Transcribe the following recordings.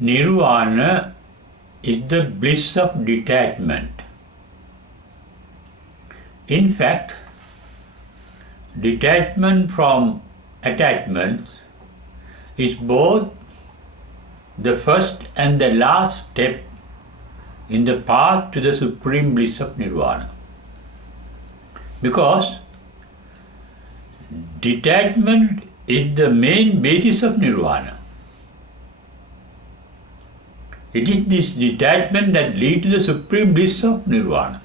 Nirvana is the bliss of detachment. In fact, detachment from attachments is both the first and the last step in the path to the Supreme Bliss of Nirvana. Because detachment is the main basis of Nirvana. It is this detachment that leads to the Supreme Bliss of Nirvana.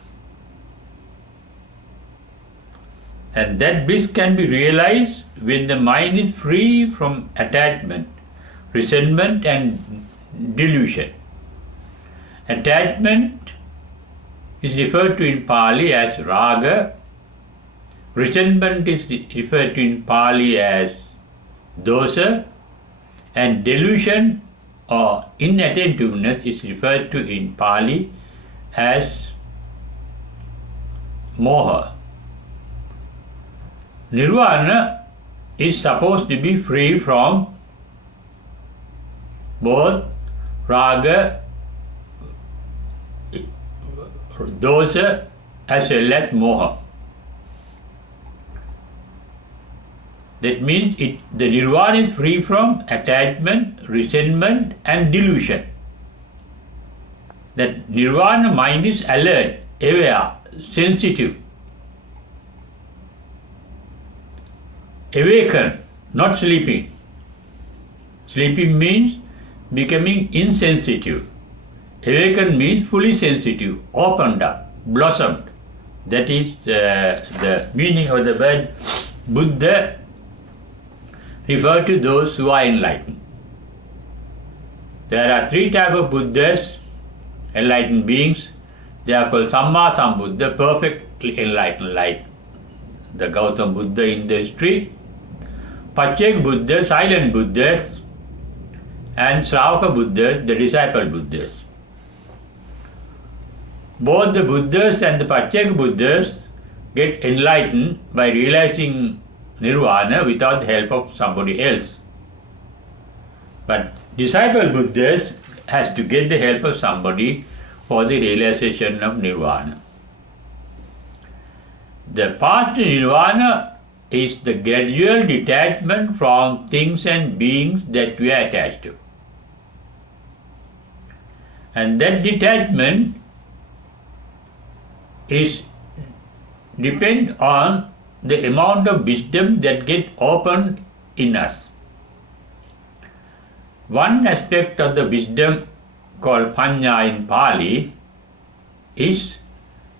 And that bliss can be realized when the mind is free from attachment, resentment and delusion. Attachment is referred to in Pali as raga, resentment is referred to in Pali as dosa, and delusion or inattentiveness is referred to in Pali as moha. Nirvana is supposed to be free from both raga, dosa as well as moha. That means the Nirvana is free from attachment, resentment and delusion. That Nirvana mind is alert, aware, sensitive, awakened, not sleeping. Sleeping means becoming insensitive. Awakened means fully sensitive, opened up, blossomed. That is the meaning of the word Buddha refer to those who are enlightened. There are three types of Buddhas, enlightened beings. They are called Samma Sambuddha, perfectly enlightened, like the Gautam Buddha in the history. Pacceka Buddha, silent Buddhas, and Shravaka Buddhas, the disciple Buddhas. Both the Buddhas and the Pacceka Buddhas get enlightened by realizing Nirvana without the help of somebody else. But disciple Buddhas has to get the help of somebody for the realization of Nirvana. The path to Nirvana is the gradual detachment from things and beings that we are attached to. And that detachment is depend on the amount of wisdom that get opened in us. One aspect of the wisdom called Panya in Pali is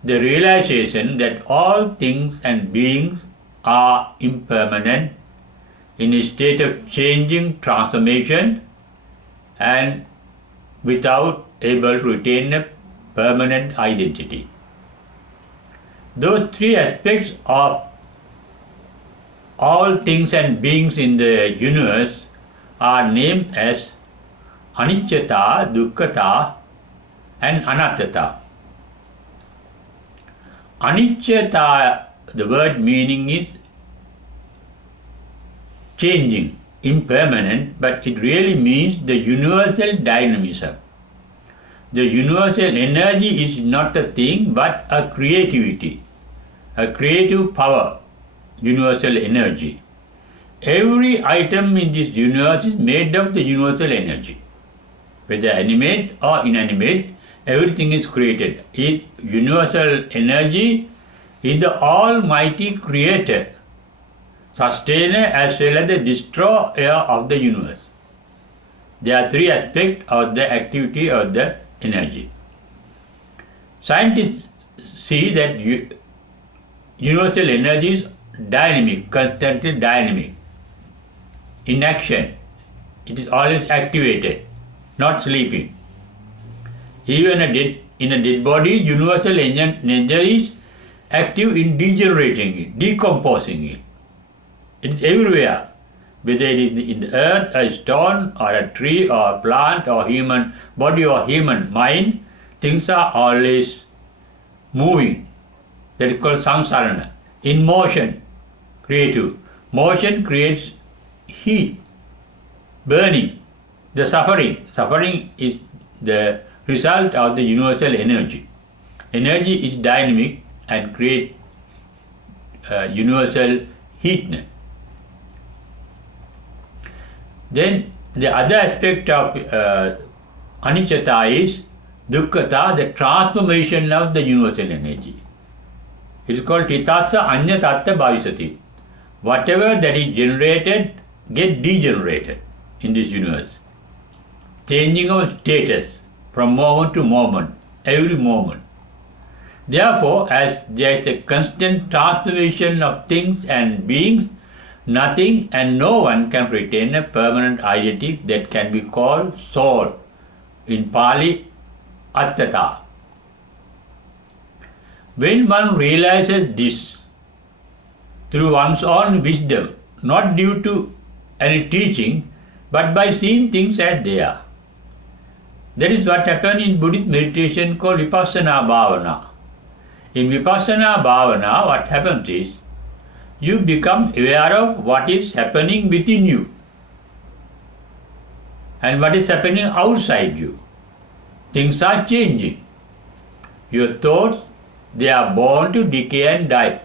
the realization that all things and beings are impermanent, in a state of changing transformation and without able to retain a permanent identity. Those three aspects of all things and beings in the universe are named as anicchata, dukkhata and anattata. Anicchata, the word meaning is changing, impermanent, but it really means the universal dynamism. The universal energy is not a thing but a creativity, a creative power, universal energy. Every item in this universe is made of the universal energy. Whether animate or inanimate, everything is created. Universal energy is the almighty creator, sustainer as well as the destroyer of the universe. There are three aspects of the activity of the energy. Scientists see that universal energy is dynamic, constantly dynamic, in action. It is always activated, not sleeping. Even in a dead body, universal energy is active in degenerating it, decomposing it. It is everywhere, whether it is in the earth, a stone, or a tree, or a plant, or human body, or human mind. Things are always moving. That is called samsarana. In motion, creative. Motion creates heat, burning. The suffering is the result of the universal energy. Energy is dynamic and create universal heatness. Then the other aspect of anicca is dukkha, the transformation of the universal energy. It is called titassa anya tatta bhavisati. Whatever that is generated get degenerated in this universe. Changing of status from moment to moment, every moment. Therefore, as there is a constant transformation of things and beings, nothing and no one can retain a permanent identity that can be called soul. In Pali, attata. When one realizes this through one's own wisdom, not due to any teaching, but by seeing things as they are. That is what happens in Buddhist meditation called vipassana bhavana. In vipassana bhavana, what happens is, you become aware of what is happening within you and what is happening outside you. Things are changing. Your thoughts, they are born to decay and die.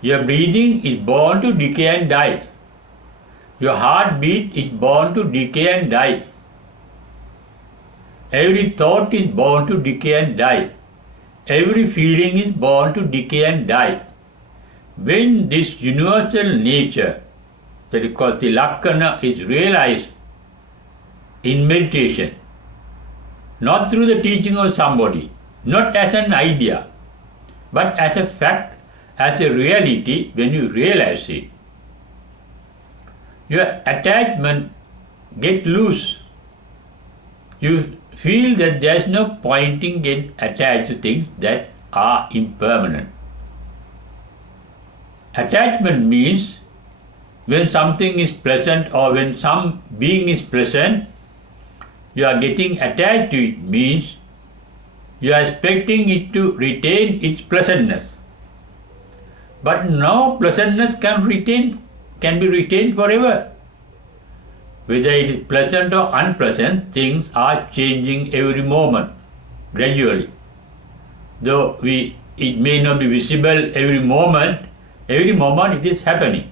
Your breathing is born to decay and die. Your heartbeat is born to decay and die. Every thought is born to decay and die. Every feeling is born to decay and die. When this universal nature, that is called the lakkana, is realized in meditation, not through the teaching of somebody, not as an idea, but as a fact, as a reality, when you realize it, your attachment gets loose. You feel that there is no point in getting attached to things that are impermanent. Attachment means when something is pleasant or when some being is pleasant, you are getting attached to it, means you are expecting it to retain its pleasantness. But no pleasantness can be retained forever. Whether it is pleasant or unpleasant, things are changing every moment, gradually. Though it may not be visible every moment it is happening.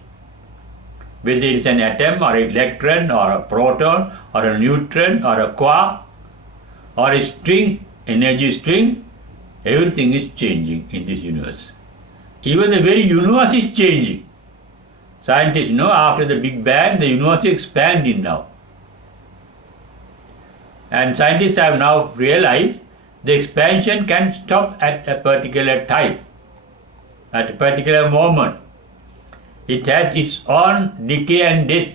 Whether it is an atom or an electron or a proton or a neutron or a quark or a string, energy string, everything is changing in this universe. Even the very universe is changing. Scientists know after the Big Bang, the universe is expanding now. And scientists have now realized the expansion can stop at a particular time, at a particular moment. It has its own decay and death.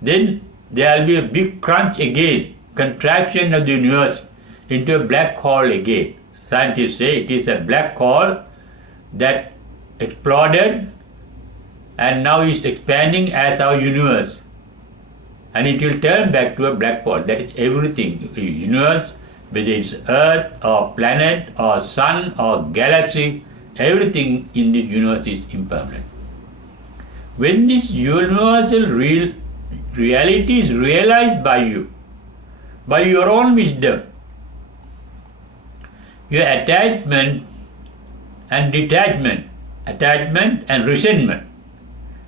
Then there will be a big crunch again, contraction of the universe into a black hole again. Scientists say it is a black hole that exploded and now is expanding as our universe. And it will turn back to a black hole. That is everything. The universe, whether it's Earth or planet or sun or galaxy, everything in this universe is impermanent. When this universal reality is realized by you, by your own wisdom, your attachment and detachment, attachment and resentment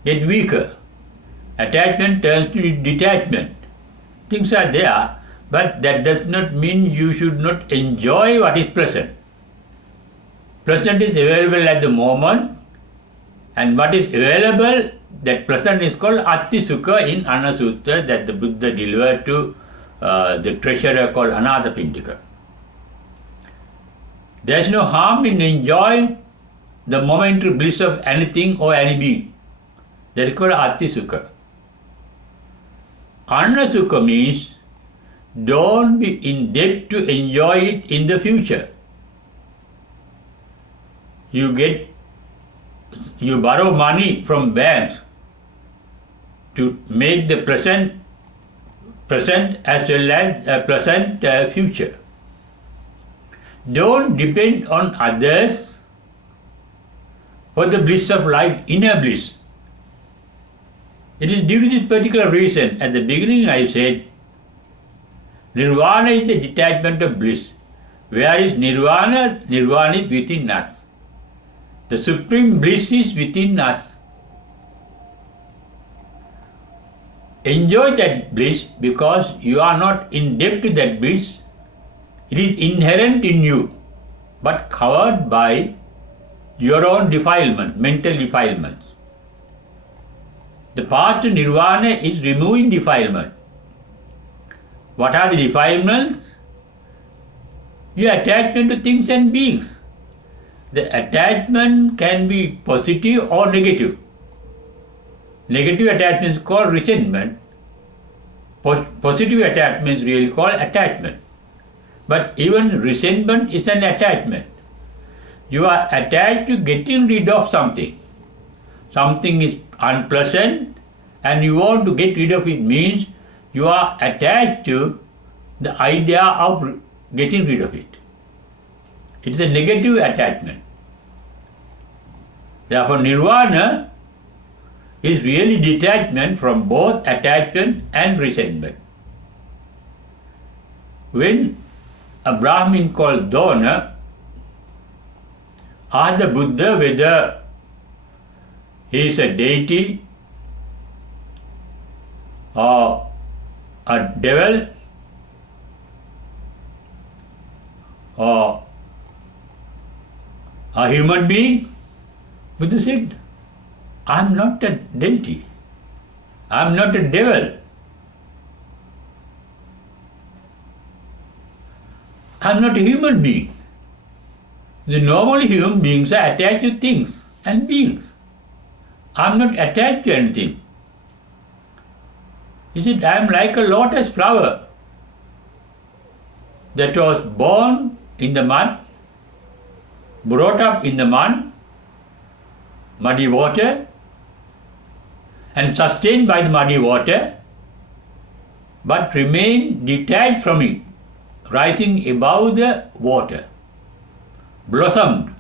get weaker. Attachment turns to detachment. Things are there, but that does not mean you should not enjoy what is pleasant. Pleasant is available at the moment, and what is available, that pleasant is called Atti Sukha in Anna Sutta that the Buddha delivered to the treasurer called Anathapindika. There is no harm in enjoying the momentary bliss of anything or any being. That is called Atti Sukha. Anna Sukha means don't be in debt to enjoy it in the future. You borrow money from banks to make the present as well as a pleasant future. Don't depend on others for the bliss of life, inner bliss. It is due to this particular reason. At the beginning I said, Nirvana is the detachment of bliss. Where is Nirvana? Nirvana is within us. The Supreme Bliss is within us. Enjoy that bliss because you are not in debt to that bliss. It is inherent in you, but covered by your own defilement, mental defilements. The path to Nirvana is removing defilement. What are the defilements? Your attachment to things and beings. The attachment can be positive or negative. Negative attachment is called resentment. Positive attachment is really called attachment. But even resentment is an attachment. You are attached to getting rid of something. Something is unpleasant and you want to get rid of it, means you are attached to the idea of getting rid of it. It is a negative attachment. Therefore, Nirvana is really detachment from both attachment and resentment. When a Brahmin called Dona asked the Buddha whether he is a deity or a devil or a human being, Buddha said, I am not a deity. I am not a devil. I am not a human being. The normal human beings are attached to things and beings. I am not attached to anything. He said, I am like a lotus flower that was born in the mud, brought up in the mud, muddy water, and sustained by the muddy water, but remained detached from it, rising above the water, blossomed,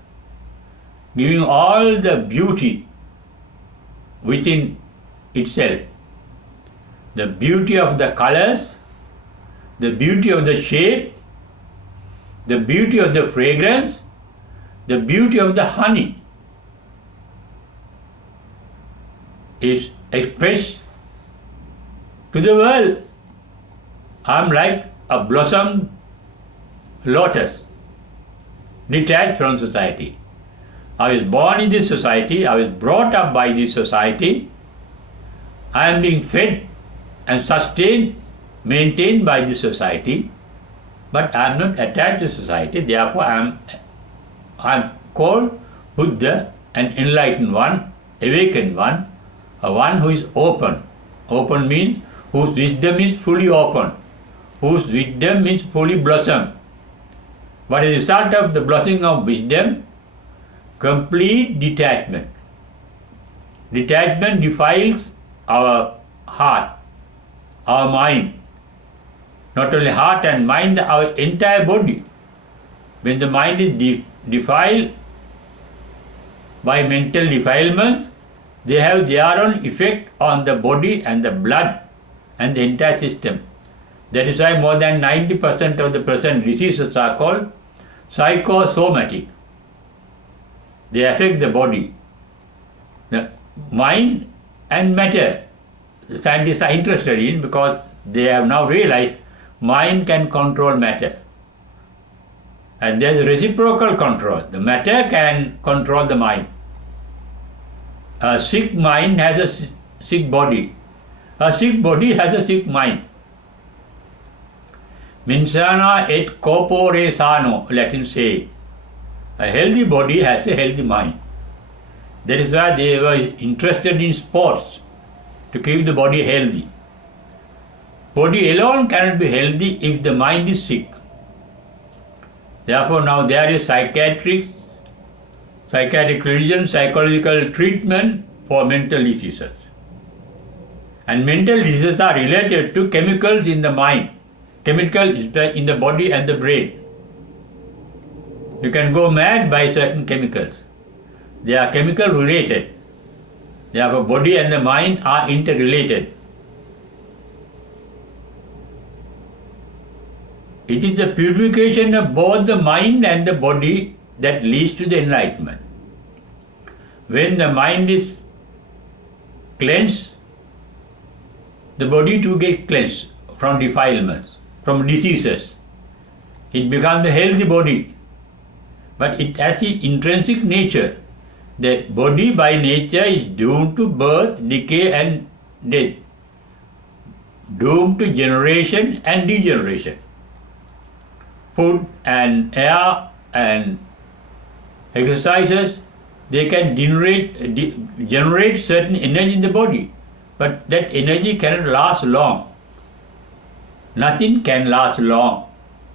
giving all the beauty within itself. The beauty of the colors, the beauty of the shape, the beauty of the fragrance, the beauty of the honey is expressed to the world. I am like a blossomed lotus, detached from society. I was born in this society, I was brought up by this society, I am being fed and sustained, maintained by this society, but I am not attached to society, therefore I am called Buddha, an enlightened one, awakened one, a one who is open. Open means whose wisdom is fully open, whose wisdom is fully blossomed. What is the result of the blossoming of wisdom? Complete detachment. Detachment defiles our heart, our mind. Not only heart and mind, our entire body. When the mind is defiled by mental defilements, they have their own effect on the body and the blood and the entire system. That is why more than 90% of the present diseases are called psychosomatic. They affect the body, the mind and matter. The scientists are interested in because they have now realized mind can control matter. And there is reciprocal control. The matter can control the mind. A sick mind has a sick body. A sick body has a sick mind. Mensana et corpore sano, Latin say. A healthy body has a healthy mind. That is why they were interested in sports, to keep the body healthy. Body alone cannot be healthy if the mind is sick. Therefore now there is psychiatric religion, psychological treatment for mental diseases. And mental diseases are related to chemicals in the mind, chemicals in the body and the brain. You can go mad by certain chemicals. They are chemical related. Therefore, body and the mind are interrelated. It is the purification of both the mind and the body that leads to the enlightenment. When the mind is cleansed, the body too gets cleansed from defilements, from diseases. It becomes a healthy body. But it has its intrinsic nature. The body by nature is doomed to birth, decay and death. Doomed to generation and degeneration. Food and air and exercises, they can generate certain energy in the body. But that energy cannot last long. Nothing can last long.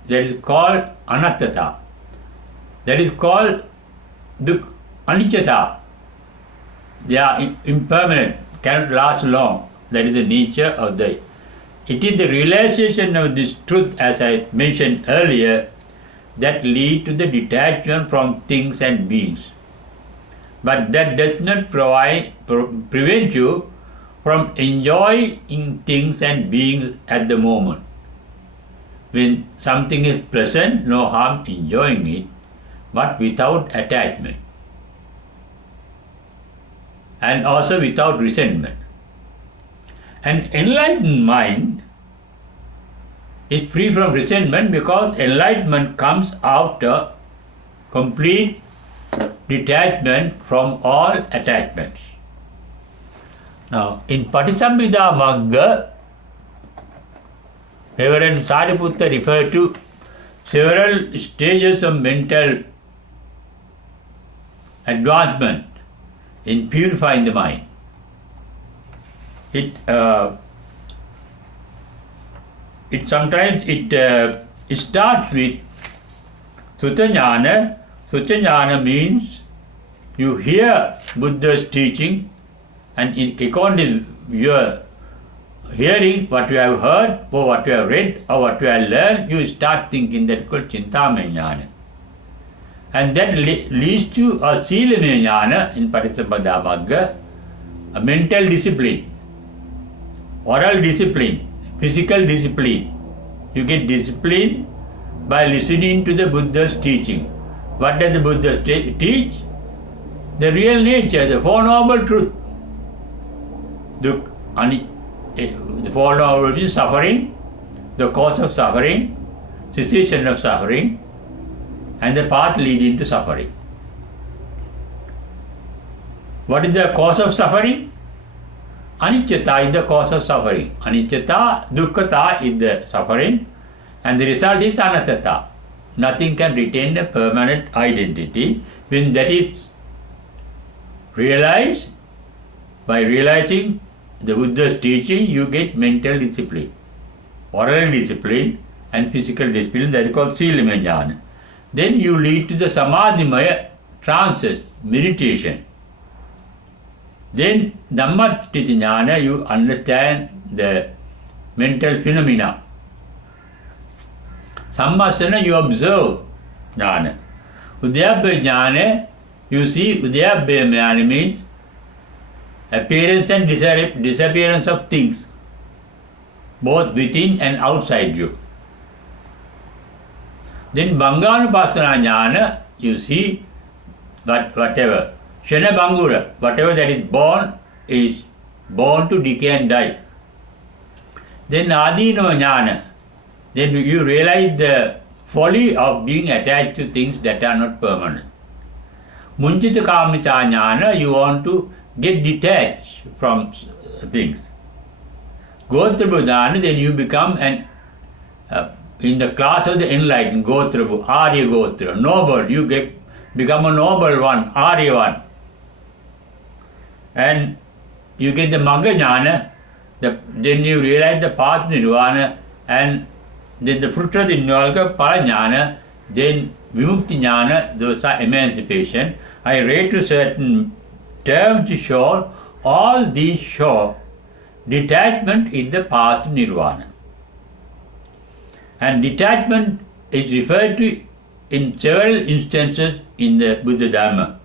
That is called anattata. That is called the anicca. They are impermanent, cannot last long. That is the nature of the. It is the realization of this truth, as I mentioned earlier, that lead to the detachment from things and beings. But that does not prevent you from enjoying things and beings at the moment. When something is present, no harm enjoying it, but without attachment. And also without resentment. An enlightened mind is free from resentment because enlightenment comes after complete detachment from all attachments. Now, in Patisambhida Magga, Reverend Sariputta referred to several stages of mental advancement in purifying the mind. It sometimes starts with Sutta Jnana. Sutta Jnana means you hear Buddha's teaching, and according to your hearing what you have heard, or what you have read, or what you have learned, you start thinking. That is called Chintamaya Jnana. And that leads to a Silamaya Jnana in Patisambhida Magga, a mental discipline, oral discipline, physical discipline. You get discipline by listening to the Buddha's teaching. What does the Buddha teach? The real nature, the Four Noble Truth. The Four Noble is suffering, the cause of suffering, cessation of suffering, and the path leading to suffering. What is the cause of suffering? Anicca is the cause of suffering. Anicca, dukkha is the suffering, and the result is anattata. Nothing can retain a permanent identity. When that is realized, by realizing the Buddha's teaching, you get mental discipline, oral discipline, and physical discipline. That is called Silamaya Jnana. Then you lead to the Samadhimaya trances, meditation. Then Dhammapada Jnana, you understand the mental phenomena. Sammasana, you observe Jnana. Udyabhya Jnana, you see. Udyabhya Jnana means appearance and disappearance of things, both within and outside you. Then Bhanganupassana Jnana, you see whatever. Shana Bhangura, whatever that is born to decay and die. Then Adino Jnana, then you realize the folly of being attached to things that are not permanent. Munchita Kamita Jnana, you want to get detached from things. Gotrabhu Jnana, then you become in the class of the enlightened, Gotrabhu, Arya Gotra, noble, you become a noble one, Arya one. And you get the Magga Jnana, then you realize the path Nirvana, and then the fruit of the Nirvana, Pala Jnana, then Vimukti Jnana, those are emancipation. I read to certain terms to show, all these show detachment is the path to Nirvana. And detachment is referred to in several instances in the Buddha Dhamma.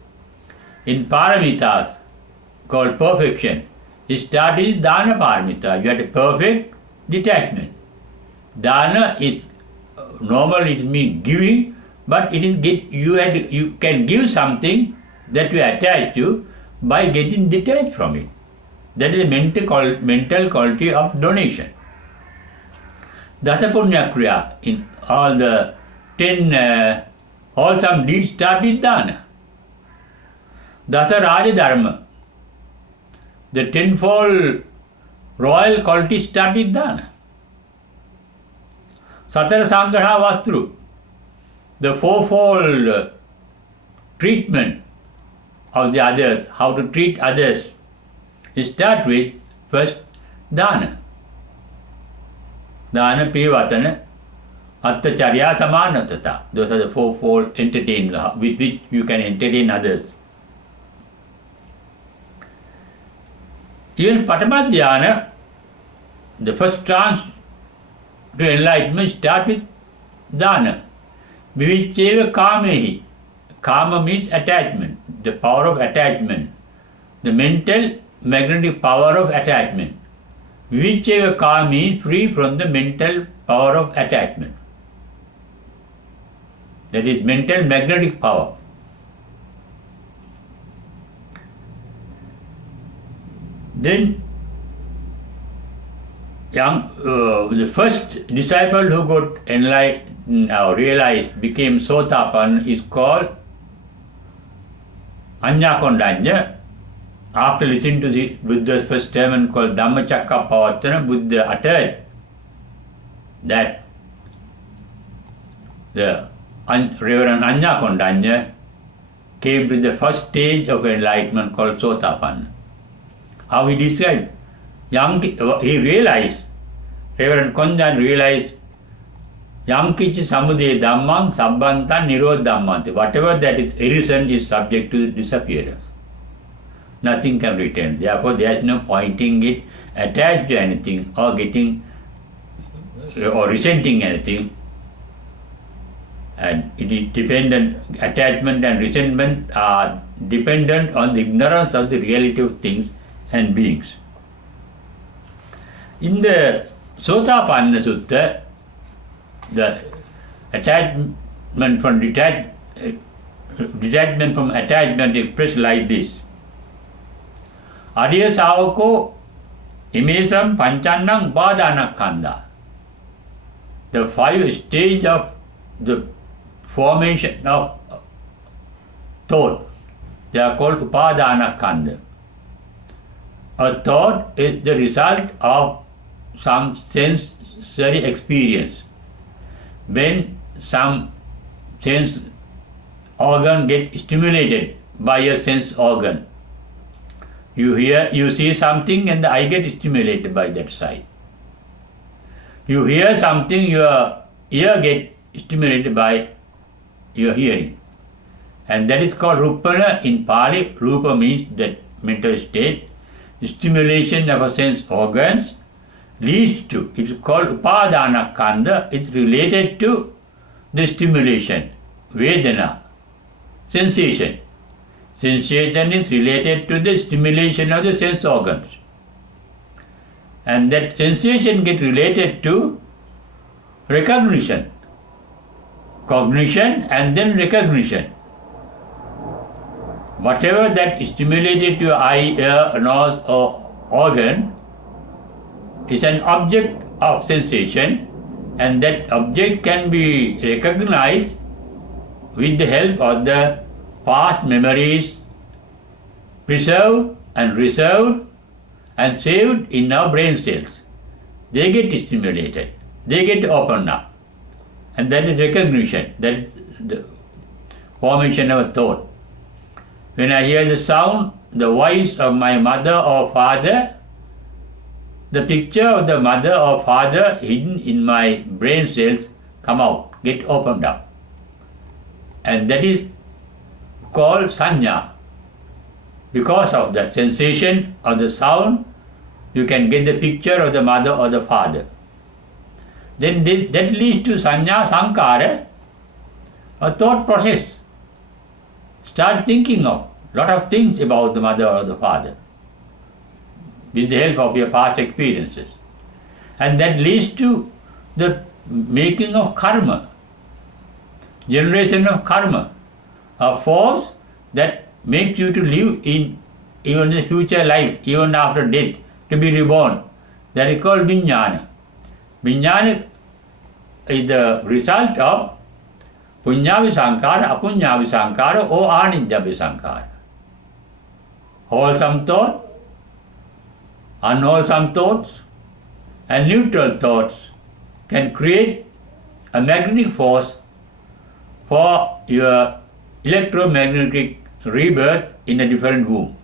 In Paramitas, called perfection. It started in Dana Paramita. You had a perfect detachment. Dana is normal, it means giving, but it is you can give something that you attach to by getting detached from it. That is a mental quality of donation. Dasa Punya Kriya, in all the 10 wholesome deeds start with Dana. Dasa Raja Dharma, the 10-fold royal qualities start with Dana. Satara Sangha Vastru, the 4-fold treatment of the others, how to treat others, start with first Dana. Dana, Pivatana, Attacharya, Samanatata. Those are the 4-fold entertainment with which you can entertain others. Even Patamadhyana, the first trance to enlightenment, start with Dana. Vivicheva Kamehi. Kama means attachment, the power of attachment, the mental magnetic power of attachment. Vivicheva Kama means free from the mental power of attachment. That is mental magnetic power. Then the first disciple who got enlightened or realized, became Sotapan, is called Anyakondanya. After listening to the Buddha's first sermon called Dhammacakkappavattana, Buddha uttered that the Reverend Anyakondanya came to the first stage of enlightenment called Sotapanna. How he described? He realized, Reverend Kondan realized, Yankichi Samude Dhammam Sabbanta Nirod Dhammante. Whatever that is arisen is subject to disappearance. Nothing can return. Therefore, there is no pointing it attached to anything or getting or resenting anything. And it is dependent, attachment and resentment are dependent on the ignorance of the reality of things and beings. In the Sotapanna Sutta, the detachment from attachment expressed like this. Ariya Savako Imesam Panchanam Upadanakkhandha. The 5 stages of the formation of thought, they are called Upadanakkhandha. A thought is the result of some sensory experience. When some sense organ gets stimulated by a sense organ, you see something and the eye gets stimulated by that sight. You hear something, your ear gets stimulated by your hearing. And that is called Rupana in Pali. Rupa means that mental state. Stimulation of a sense organs leads to, it's called Upadanakkhandha, it's related to the stimulation, Vedana, sensation. Sensation is related to the stimulation of the sense organs. And that sensation gets related to recognition, cognition and then recognition. Whatever that stimulated your eye, ear, nose or organ is an object of sensation, and that object can be recognized with the help of the past memories preserved and reserved and saved in our brain cells. They get stimulated, they get opened up, and that is recognition, that is the formation of a thought. When I hear the sound, the voice of my mother or father, the picture of the mother or father hidden in my brain cells come out, get opened up. And that is called sanya. Because of the sensation of the sound, you can get the picture of the mother or the father. Then that leads to sanya sankara, a thought process. Start thinking of lot of things about the mother or the father. with the help of your past experiences. And that leads to the making of karma, generation of karma, a force that makes you to live in even the future life, even after death, to be reborn. That is called vijnana. Vijnana is the result of punyavi sankara, apunyavi sankara, or anijjavi sankara. Wholesome thought, unwholesome thoughts, and neutral thoughts can create a magnetic force for your electromagnetic rebirth in a different womb.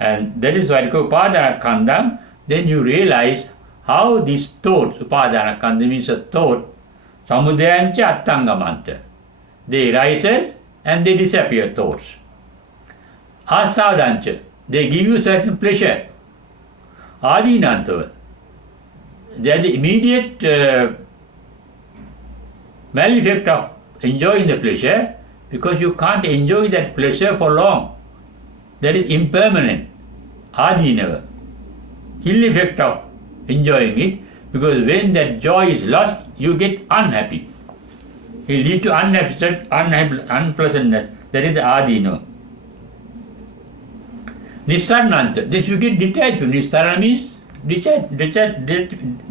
And that is why it's called Upadana Khandam. Then you realize how these thoughts, Upadana Khandam means a thought, Samudayancha Attangamanta. They rises and they disappear, thoughts. Asadancha, they give you certain pleasure. Adinantava, they are the immediate mal effect of enjoying the pleasure, because you can't enjoy that pleasure for long. That is impermanent, adinava, ill effect of enjoying it, because when that joy is lost, you get unhappy. It leads to unpleasantness. That is the adinava. Nisarnanta, this you get detachment. Nisarana means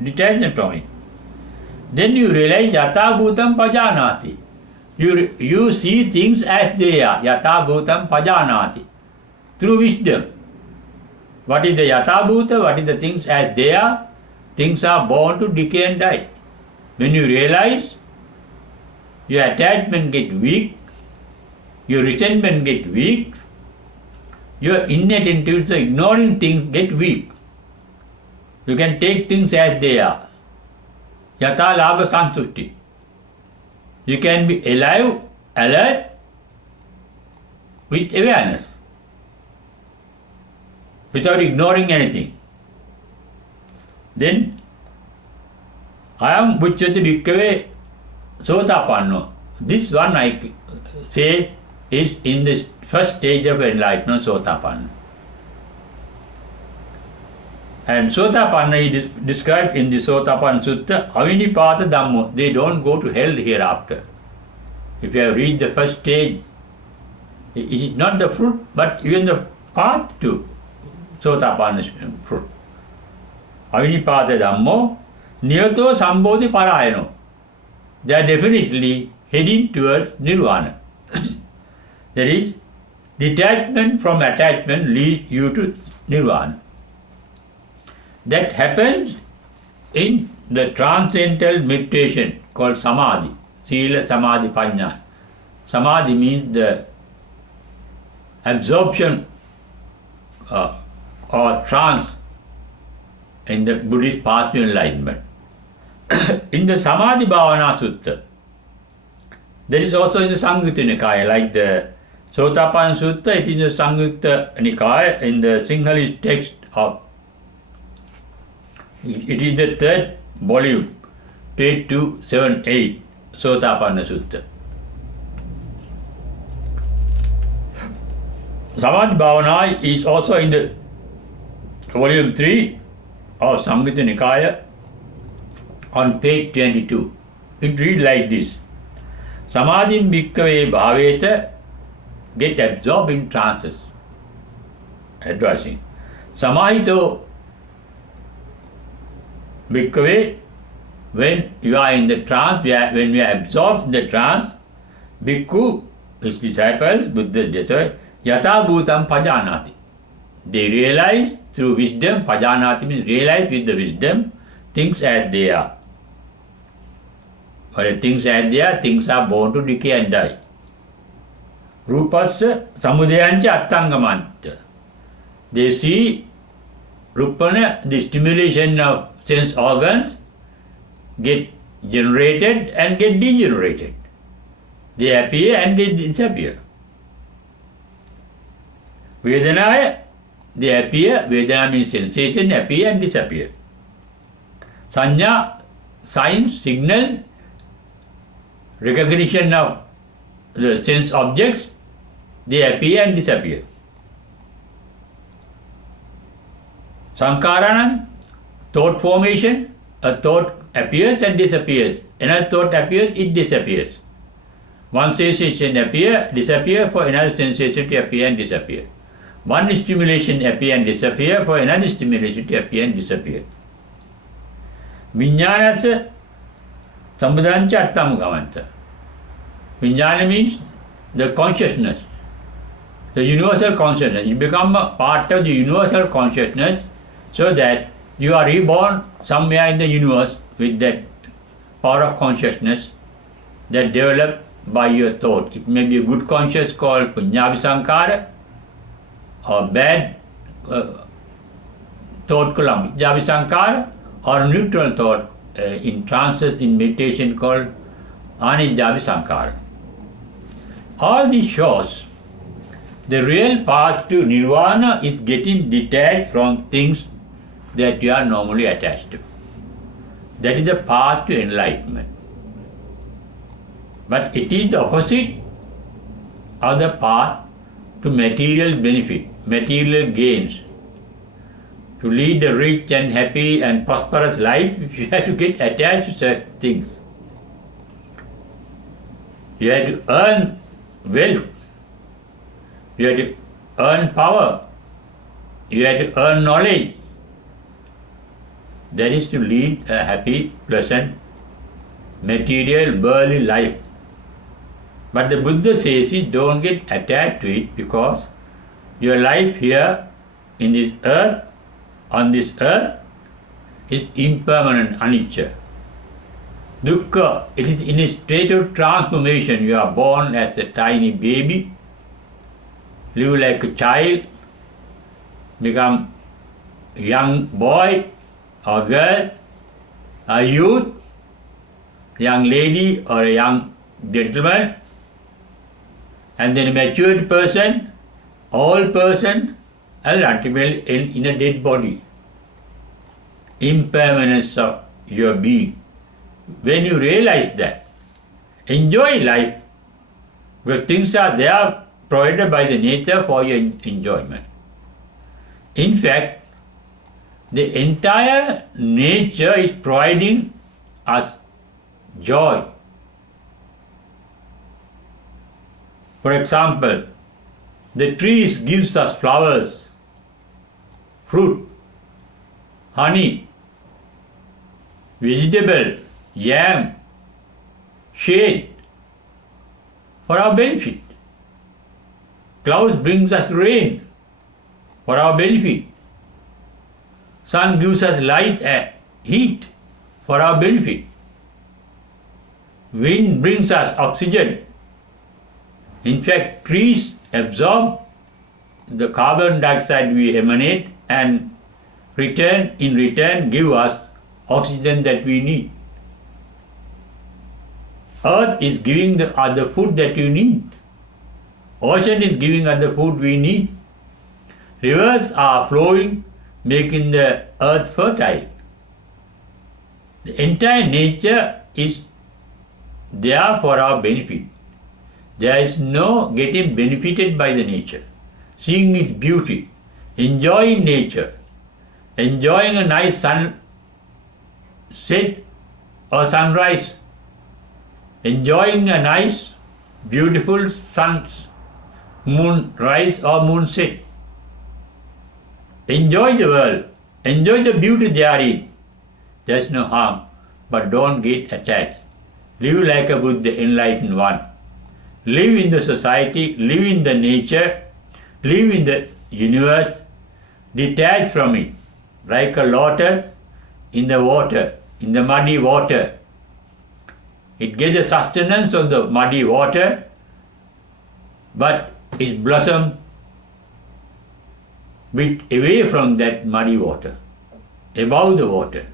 detachment from it. Then you realize yata bhutam pajanati. You see things as they are. Yata bhutam pajanati. Through wisdom. What is the yata bhuta? What is the things as they are? Things are born to decay and die. When you realize, your attachment get weak, your resentment get weak, your innate intuition, ignoring things get weak. You can take things as they are. Yata labha santushti. You can be alive, alert, with awareness, without ignoring anything. Then, I am Buchyati Bhikkave Sotapanno. This one I say is in the first stage of enlightenment, Sotapanna. And Sotapanna is described in the Sotapanna Sutta, Avinipata Dhammo. They don't go to hell hereafter. If you have reached the first stage, it is not the fruit, but even the path to Sotapanna's fruit. Avinipata Dhammo, Niyato Sambodhi Parayano. They are definitely heading towards Nirvana. That is, detachment from attachment leads you to Nirvana. That happens in the transcendental meditation called Samadhi. Sila, Samadhi, Panya. Samadhi means the absorption or trance in the Buddhist path to enlightenment. In the Samadhi Bhavana Sutta, there is also in the Samyutta Nikaya, like the Sotapanna Sutta, it is in the Samyutta Nikaya, in the Sinhalese text of, it is the third volume, page 278, Sotapanna Sutta. Samadhi Bhavana is also in the volume 3 of Samyutta Nikaya on page 22. It reads like this. Samadhim bhikkave bhaveta, get absorbed in trances. Advising. Samahito bhikkave, when you are in the trance, when you are absorbed in the trance, bhikkhu, his disciples, Buddha's disciples, yata bhutam pajanati. They realize through wisdom, pajanati means realize with the wisdom, things as they are. But things as they are, things are born to decay and die. Rupasya samudayancha attangamanta. They see rupana, the stimulation of sense organs, get generated and get degenerated. They appear and they disappear. Vedanaya, they appear, Vedana means sensation, appear and disappear. Sanya, signs, signals, recognition of the sense objects, they appear and disappear. Sankaranam, thought formation, a thought appears and disappears. Another thought appears, it disappears. One sensation appear, disappear, for another sensation to appear and disappear. One stimulation appear and disappear, for another stimulation to appear and disappear. Vijnanasa sambudancha attam gamanta. Vijnana means the consciousness, the universal consciousness. You become a part of the universal consciousness so that you are reborn somewhere in the universe with that power of consciousness that developed by your thought. It may be a good conscious called punyavi sankara, or bad thought called javi sankara, or a neutral thought in trances, in meditation called anijjavi sankara. All this shows the real path to nirvana is getting detached from things that you are normally attached to. That is the path to enlightenment. But it is the opposite of the path to material benefit, material gains. To lead a rich and happy and prosperous life, you have to get attached to certain things. You have to earn wealth. You have to earn power. You have to earn knowledge. That is to lead a happy, pleasant, material, worldly life. But the Buddha says you don't get attached to it, because your life here in this earth, on this earth, is impermanent, anicca. Dukkha, it is in a state of transformation. You are born as a tiny baby, live like a child, become a young boy or girl, a youth, young lady or a young gentleman, and then a matured person, old person, and ultimately end in a dead body. Impermanence of your being. When you realize that, enjoy life, where things are there provided by the nature for your enjoyment. In fact, the entire nature is providing us joy. For example, the trees gives us flowers, fruit, honey, vegetable, yam, shade, for our benefit. Clouds brings us rain for our benefit. Sun gives us light and heat for our benefit. Wind brings us oxygen. In fact, trees absorb the carbon dioxide we emanate and in return give us oxygen that we need. Earth is giving us the food that you need. Ocean is giving us the food we need. Rivers are flowing, making the earth fertile. The entire nature is there for our benefit. There is no getting benefited by the nature. Seeing its beauty, enjoying nature, enjoying a nice sunset or sunrise, enjoying a nice, beautiful moonrise or moonset. Enjoy the world, enjoy the beauty therein. There is no harm, but don't get attached. Live like a Buddha, enlightened one. Live in the society, live in the nature, live in the universe, detach from it, like a lotus in the water, in the muddy water. It gets the sustenance of the muddy water, but its blossom bit away from that muddy water, above the water.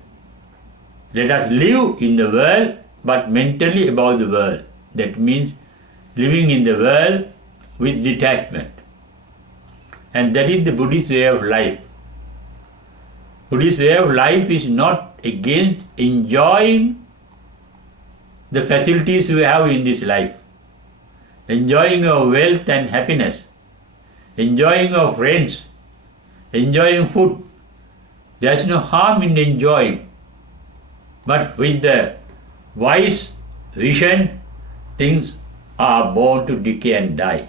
Let us live in the world, but mentally above the world. That means living in the world with detachment. And that is the Buddhist way of life. Buddhist way of life is not against enjoying the facilities we have in this life, enjoying our wealth and happiness, enjoying our friends, enjoying food, There is no harm in enjoying. But with the wise vision, things are born to decay and die.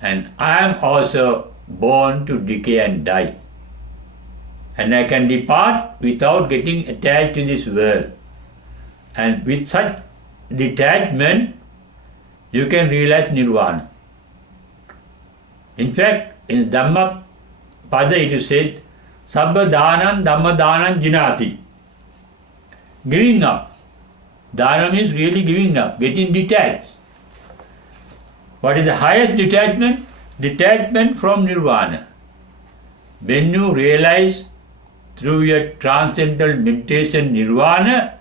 And I am also born to decay and die. And I can depart without getting attached to this world. And with such detachment, you can realize Nirvana. In fact, in Dhammapada it is said, Sabba Dhanam Dhamma Dhanam Jinati. Giving up. Dhana means really giving up, getting detached. What is the highest detachment? Detachment from Nirvana. When you realize through your transcendental meditation Nirvana,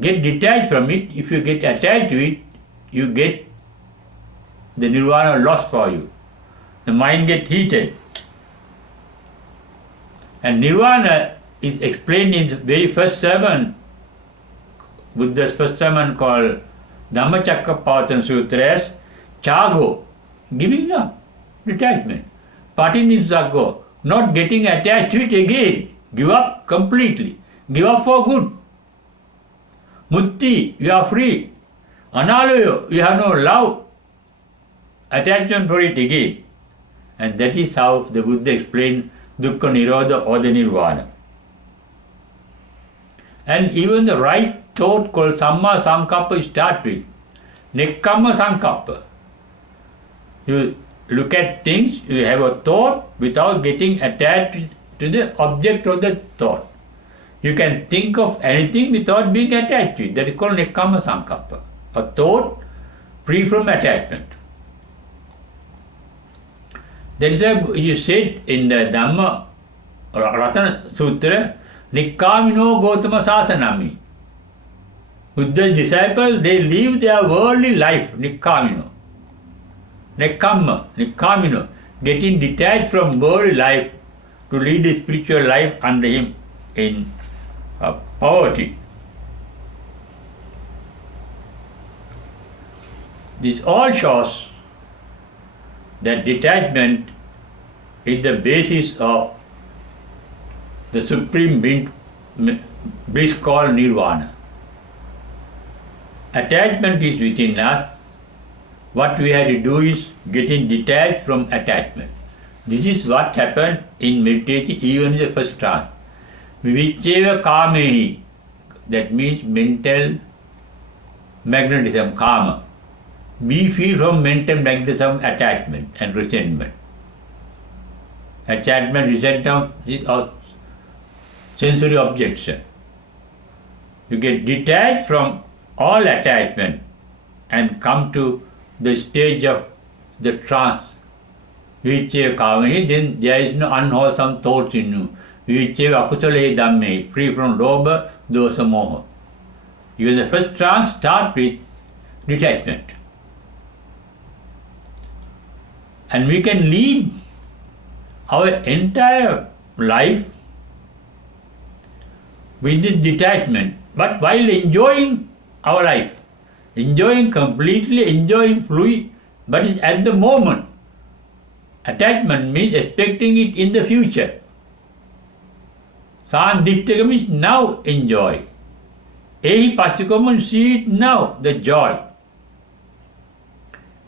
get detached from it. If you get attached to it, you get the Nirvana lost for you. The mind gets heated. And Nirvana is explained in the very first sermon, Buddha's first sermon called Dhammacakkappavattana Sutra as Chago, giving up, detachment. Patinissaggo, not getting attached to it again. Give up completely. Give up for good. Mutti, you are free. Analayo, you have no love, attachment for it again. And that is how the Buddha explained Dukkha Nirodha or the Nirvana. And even the right thought called Samma Sankappa start with Nekkamma Sankappa. You look at things, you have a thought without getting attached to the object of the thought. You can think of anything without being attached to it. That is called Nekkamma Sankappa. A thought free from attachment. That is why you said in the Dhamma Ratana Sutra, Nikkamino Gautama Sasanami. Buddha's disciples, they live their worldly life, Nikkamino. Nekkamma, Nikkamino, getting detached from worldly life to lead a spiritual life under him in poverty. This all shows that detachment is the basis of the Supreme Bliss called Nirvana. Attachment is within us. What we have to do is getting detached from attachment. This is what happened in meditation, even in the first trance. Vivicheva kamehi, that means mental magnetism, kama. Be free from mental magnetism, attachment and resentment. Attachment, resentment is sensory objection. You get detached from all attachment and come to the stage of the trance. Vivicheva kamehi, then there is no unwholesome thoughts in you. Vivicheva akusale dhamme, free from lobha, dosa, moha. Even the first trance start with detachment. And we can lead our entire life with this detachment, but while enjoying our life, enjoying completely, enjoying fully, but at the moment. Attachment means expecting it in the future. Sanditthika means now enjoy. Ehi passikoma, see it now, the joy.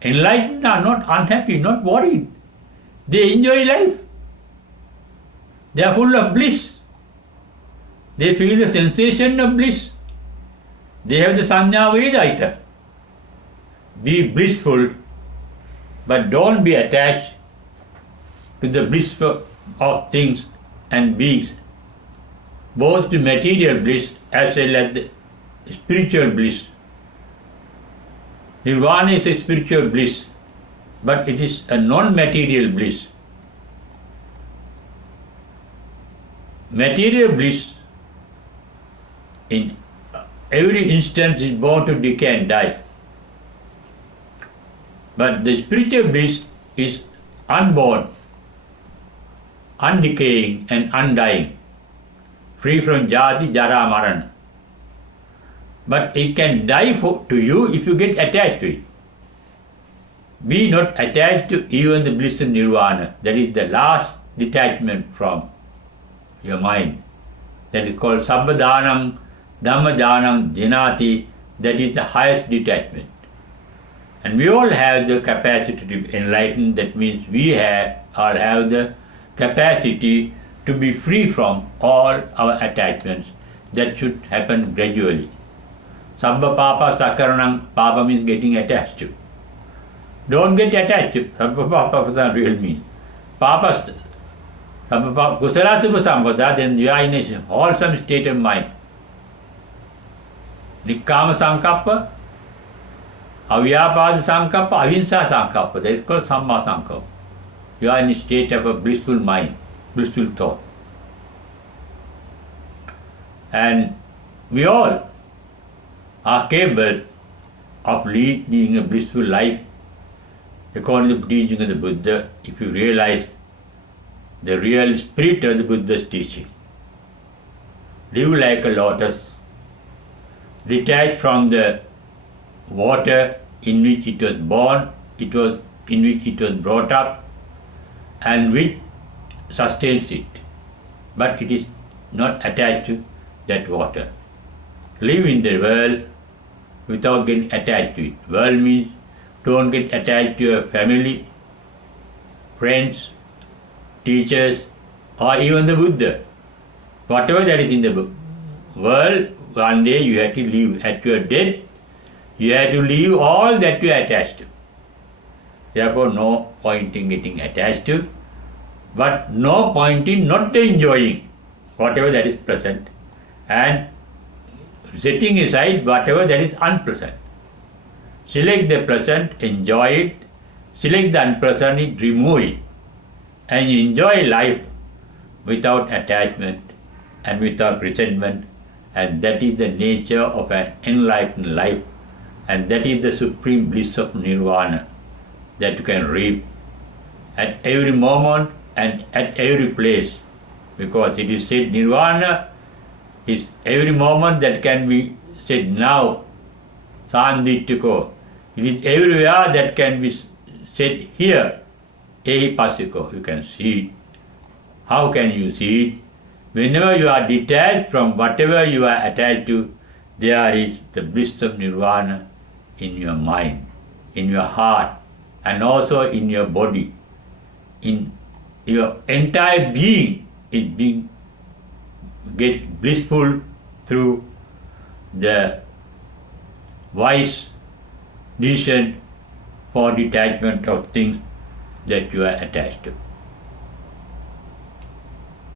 Enlightened are not unhappy, not worried. They enjoy life. They are full of bliss. They feel the sensation of bliss. They have the Sanya Vedaita. Be blissful, but don't be attached to the bliss of things and beings, both the material bliss as well as the spiritual bliss. Nirvana is a spiritual bliss, but it is a non-material bliss. Material bliss in every instance is born to decay and die. But the spiritual bliss is unborn, undecaying and undying, free from jati, jara, marana. But it can die to you if you get attached to it. Be not attached to even the bliss of Nirvana. That is the last detachment from your mind. that is called Sabbadhanam, Dhammajanam, Janati, that is the highest detachment. And we all have the capacity to enlighten, that means we all have the capacity to be free from all our attachments. That should happen gradually. Sabba papa sakaranam, papa means getting attached to. Don't get attached to. Sabba papa doesn't really mean. Papa, sabba papa, kusala subha sampada, then you are in a wholesome state of mind. Nikkama sankappa, avyapada sankappa, ahinsa sankappa, that is called samma sankappa. You are in a state of a blissful mind, blissful thought. And we all are capable of leading a blissful life according to the teaching of the Buddha, if you realize the real spirit of the Buddha's teaching. Live like a lotus, detached from the water in which it was born, in which it was brought up, and which sustains it. But it is not attached to that water. Live in the world without getting attached to it. World means don't get attached to your family, friends, teachers, or even the Buddha. Whatever that is in the world, one day you have to leave. At your death, you have to leave all that you are attached to. Therefore, no point in getting attached to, but no point in not enjoying whatever that is pleasant and setting aside whatever that is unpleasant. Select the pleasant, enjoy it. Select the unpleasant, remove it. And enjoy life without attachment and without resentment. And that is the nature of an enlightened life. And that is the supreme bliss of Nirvana that you can reap at every moment and at every place. Because it is said Nirvana is every moment that can be said now, Sanditiko. It is everywhere that can be said here, Ehi Pasiko. You can see it. How can you see it? Whenever you are detached from whatever you are attached to, there is the bliss of Nirvana in your mind, in your heart, and also in your body. In your entire being is being gets blissful through the wise decision for detachment of things that you are attached to.